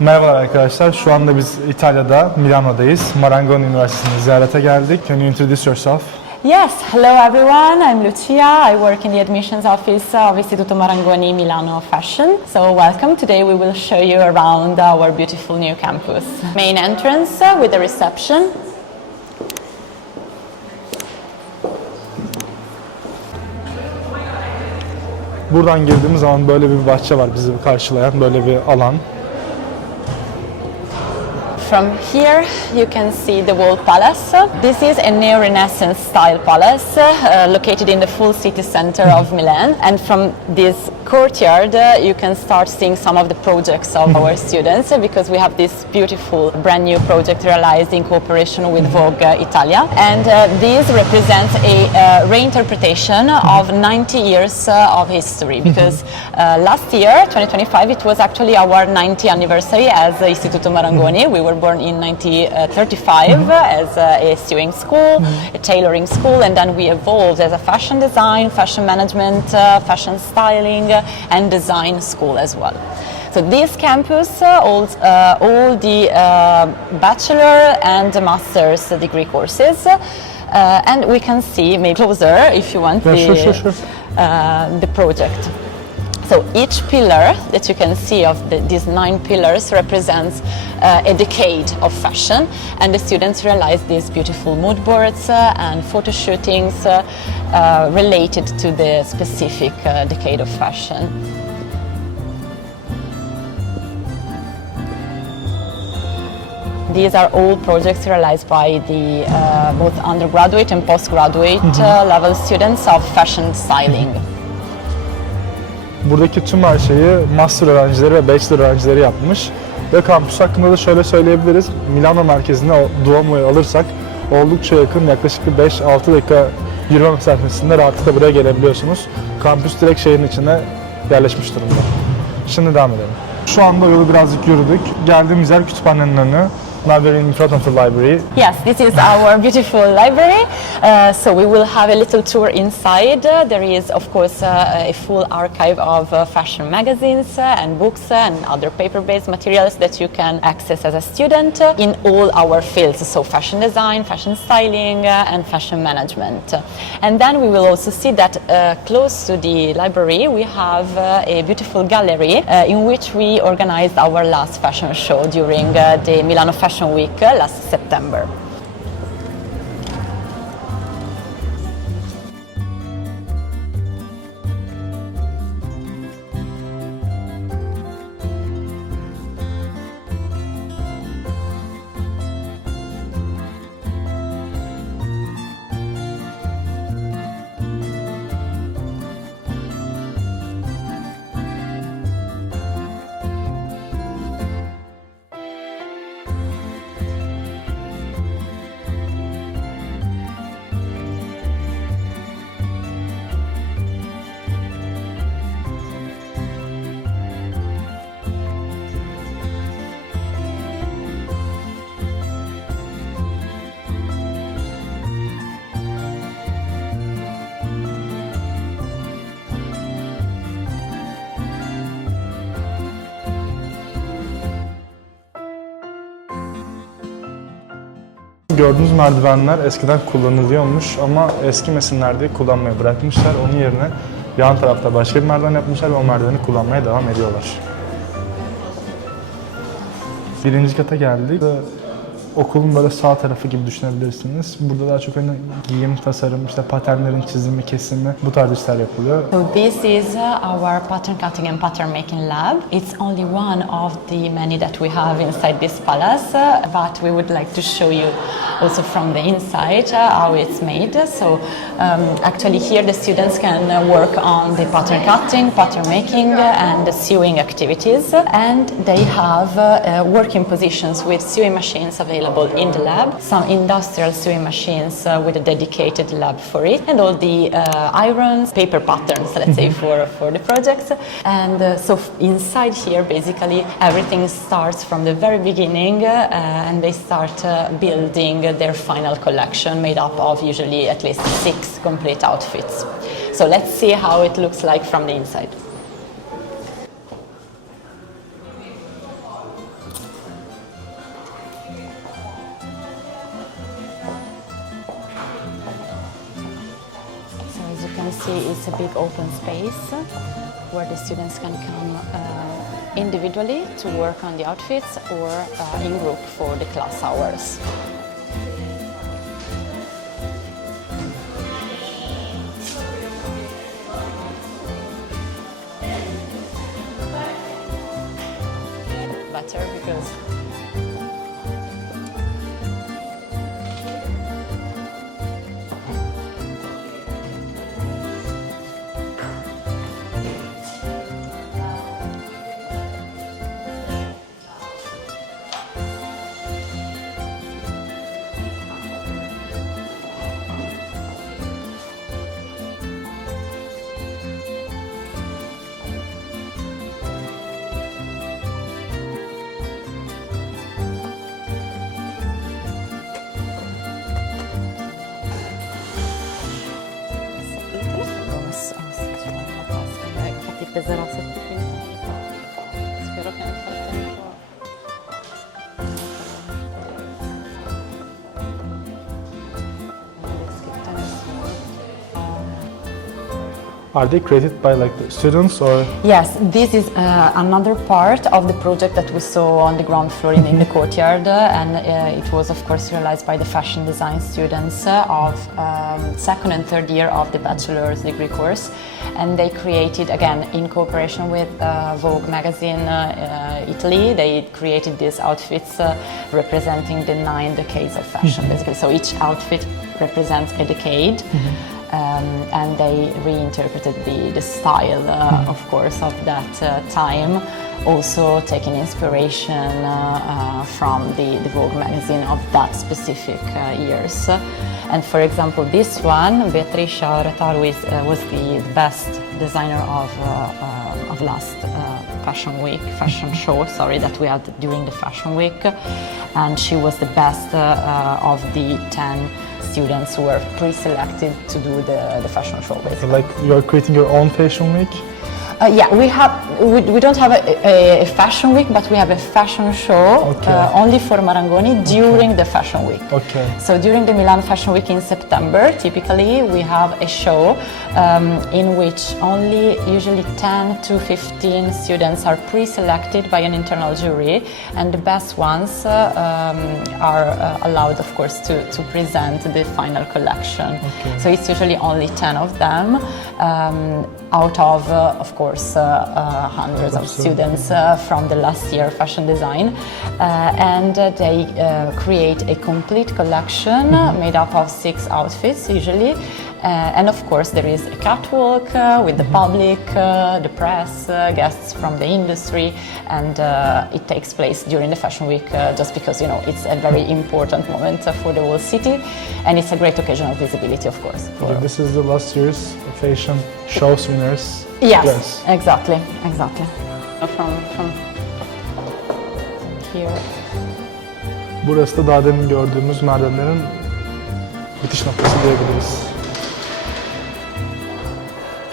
Merhabalar arkadaşlar. Şu anda biz İtalya'da, Milano'dayız. Marangoni'yi Üniversitesi'ne ziyarete geldik. Can you introduce yourself? Yes, hello everyone, I'm Lucia. I work in the admissions office of Istituto Marangoni'yi Milano Fashion. So welcome, today we will show you around our beautiful new campus. Main entrance with the reception. Buradan girdiğimiz zaman böyle bir bahçe var bizi karşılayan, böyle bir alan. From here you can see the Wall Palace. This is a neo-Renaissance style palace located in the full city center of Milan. And from this courtyard you can start seeing some of the projects of our students because we have this beautiful brand new project realized in cooperation with Vogue Italia. And this represents a reinterpretation of 90 years of history because last year, 2025, it was actually our 90th anniversary as Istituto Marangoni. We were born in 1935 as a sewing school, a tailoring school, and then we evolved as a fashion design, fashion management, fashion styling, and design school as well. So this campus holds all the bachelor and master's degree courses, and we can see maybe closer if you want the project. So each pillar that you can see of these 9 pillars represents a decade of fashion, and the students realize these beautiful mood boards and photo shootings related to the specific decade of fashion. These are all projects realized by the both undergraduate and postgraduate level students of fashion styling. Buradaki tüm her şeyi master öğrencileri ve bachelor öğrencileri yapmış. Ve kampüs hakkında da şöyle söyleyebiliriz. Milano merkezine Duomo'yu alırsak oldukça yakın, yaklaşık bir 5-6 dakika yürüme mesafesinde rahatlıkla buraya gelebiliyorsunuz. Kampüs direkt şehrin içine yerleşmiş durumda. Şimdi devam edelim. Şu anda yolu birazcık yürüdük. Geldiğimiz yer kütüphanenin önü. Library in front of the library. Yes, this is our beautiful library. So we will have a little tour inside. There is, of course, a full archive of fashion magazines and books and other paper-based materials that you can access as a student in all our fields. So fashion design, fashion styling, and fashion management. And then we will also see that close to the library we have a beautiful gallery in which we organized our last fashion show during the Milano Fashion Week last September. Gördüğünüz merdivenler eskiden kullanılıyormuş ama eskimesinler diye kullanmayı bırakmışlar. Onun yerine yan tarafta başka bir merdiven yapmışlar ve o merdiveni kullanmaya devam ediyorlar. Birinci kata geldik. Okulun böyle sağ tarafı gibi düşünebilirsiniz. Burada daha çok hani giyim, tasarım, işte paternlerin çizimi, kesimi, bu tarz işler yapılıyor. So this is our pattern cutting and pattern making lab. It's only one of the many that we have inside this palace, but we would like to show you also from the inside how it's made. So actually here the students can work on the pattern cutting, pattern making and the sewing activities, and they have working positions with sewing machines available in the lab, some industrial sewing machines with a dedicated lab for it, and all the irons, paper patterns, let's say, for the projects. And so inside here, basically, everything starts from the very beginning and they start building their final collection made up of usually at least 6 complete outfits. So let's see how it looks like from the inside. can see it's a big open space where the students can come individually to work on the outfits or in group for the class hours. Better because peserà 7 quintali. Spero che nel frattempo non è scritto nessuno. Are they created by like the students or? Yes, this is another part of the project that we saw on the ground floor in the courtyard, and it was of course realized by the fashion design students of second and third year of the bachelor's degree course, and they created, again in cooperation with Vogue magazine Italy, they created these outfits representing the 9 decades of fashion, basically. So each outfit represents a decade. And they reinterpreted the style, of course, of that time, also taking inspiration from the Vogue magazine of that specific years. And for example, this one, Beatrice Retaru was the best designer of last fashion show, that we had during the fashion week, and she was the best of the 10 students who were pre-selected to do the fashion show, basically. So like you are creating your own fashion week? Yeah, we don't have a fashion week, but we have a fashion show only for Marangoni during the fashion week. Okay. So during the Milan Fashion Week in September, typically we have a show in which only usually 10 to 15 students are pre-selected by an internal jury, and the best ones are allowed, of course, to present the final collection. Okay. So it's usually only 10 of them out of course, hundreds of students from the last year fashion design, and they create a complete collection made up of 6 outfits usually, and of course there is a catwalk with the public, the press, guests from the industry, and it takes place during the fashion week just because, you know, it's a very important moment for the whole city, and it's a great occasion of visibility, of course. This is the last year's fashion shows winners. Yes, exactly. From here. Burası da daha demin gördüğümüz merdivenlerin bitiş noktası diyebiliriz.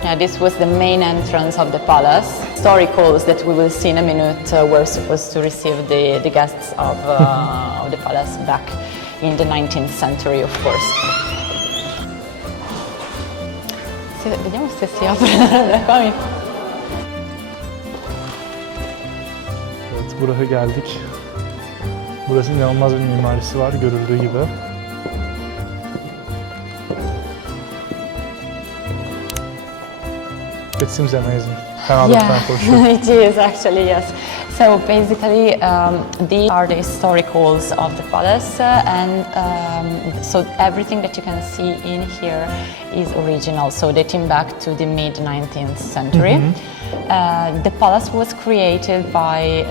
Yeah, this was the main entrance of the palace. Story calls that we will see in a minute were supposed to receive the guests of the palace back in the 19th century, of course. Vediamo se si apre da qua. Evet, buraya geldik. Burası inanılmaz bir mimarisi var, görüldüğü gibi. It seems amazing. Yeah, it is actually, yes. So basically, these are the historic halls of the palace, and so everything that you can see in here is original, so dating back to the mid-19th century. The palace was created by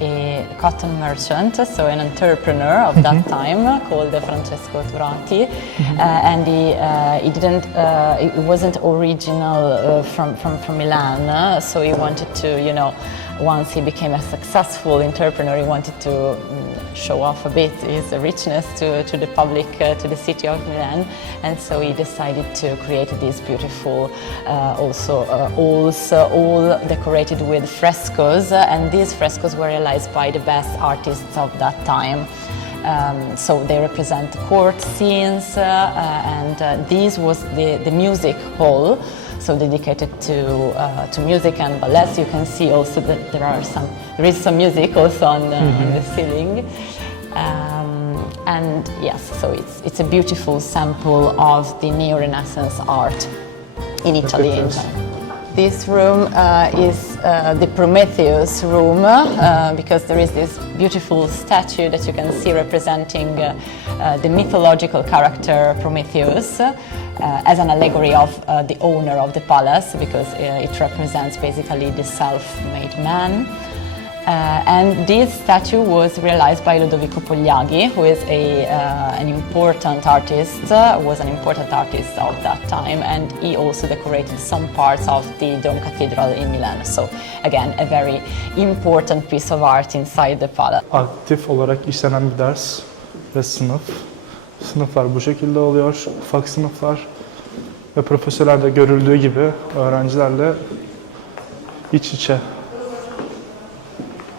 a cotton merchant, so an entrepreneur of that time called Francesco Turati, and it wasn't original from Milan, so he wanted to, you know, once he became a successful entrepreneur, he wanted to show off a bit his richness to the public, to the city of Milan, and so he decided to create these beautiful halls, all decorated with frescoes, and these frescoes were realized by the best artists of that time. So they represent court scenes, and this was the music hall, so dedicated to music and ballet. You can see also that there is some music also on the ceiling. And yes, so it's a beautiful sample of the Neo-Renaissance art in Italy. This room is the Prometheus room because there is this beautiful statue that you can see representing the mythological character Prometheus as an allegory of the owner of the palace, because it represents basically the self-made man. And this statue was realized by Ludovico Pogliaghi, who is an important artist, was an important artist of that time, and he also decorated some parts of the Dome Cathedral in Milan. So again, a very important piece of art inside the palace. Aktif olarak işlenen bir ders ve sınıf. Sınıflar bu şekilde oluyor, ufak sınıflar ve profesörler de görüldüğü gibi öğrencilerle iç içe.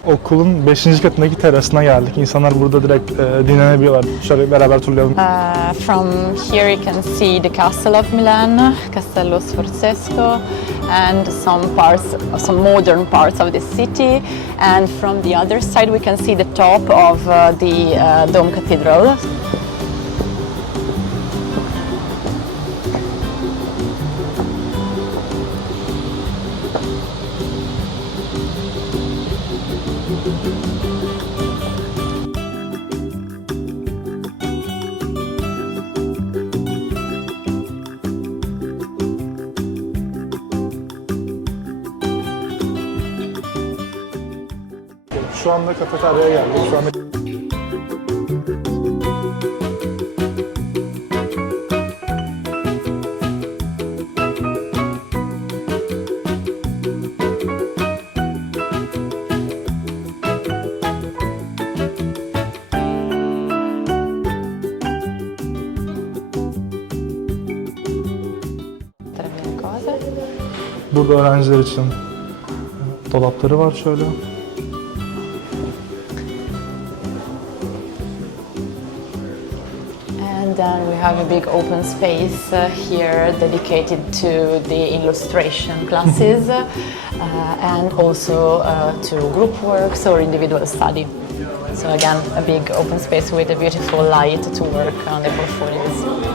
Okulun 5. katındaki terasına geldik. İnsanlar burada direkt dinlenebiliyorlar. Şöyle beraber turlayalım. From here you can see the castle of Milan, Castello Sforzesco, and some modern parts of the city. And from the other side we can see the top of the Dome Cathedral. Şu anda kafeteryaya geldik. Şu anda burada öğrenciler için dolapları var şöyle. Then we have a big open space here dedicated to the illustration classes and also to group works or individual study. So again, a big open space with a beautiful light to work on the portfolios.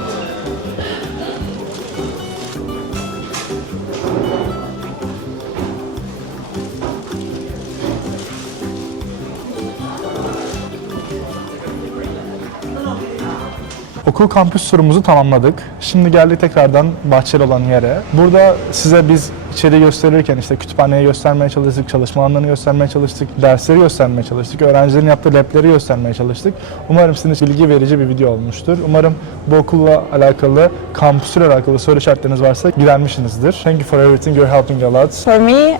Okul kampüs turumuzu tamamladık. Şimdi geldik tekrardan bahçeli olan yere. Burada size biz içeriği gösterirken işte kütüphaneyi göstermeye çalıştık, çalışma alanlarını göstermeye çalıştık, dersleri göstermeye çalıştık, öğrencilerin yaptığı lab'leri göstermeye çalıştık. Umarım sizin için bilgi verici bir video olmuştur. Umarım bu okulla alakalı, kampüsüyle alakalı soru işaretleriniz varsa gidermişsinizdir. Thank you for everything, you're helping a lot. For me,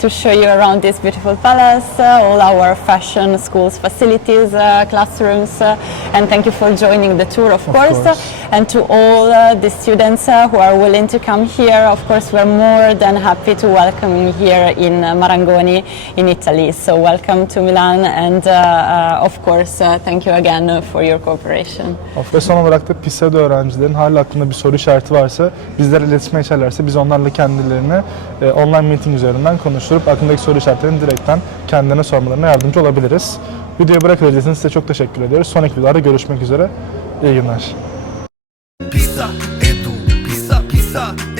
to show you around this beautiful palace, all our fashion schools facilities, classrooms, and thank you for joining the tour, of course. And to all the students who are willing to come here, of course, we're more than happy to welcome you here in Marangoni in Italy. So welcome to Milan, and of course thank you again for your cooperation. Ve son olarak da Pisa Edu öğrencilerin hala aklında bir soru işareti varsa, bizlerle iletişime geçerlerse biz onlarla kendilerini online meeting üzerinden konuşturup aklındaki soru işaretlerini direkten kendilerine sormalarına yardımcı olabiliriz. Videoyu bırakabilirsiniz. Size çok teşekkür ediyoruz. Sonraki videolarda görüşmek üzere. İyi günler. Pisa Edu, Pisa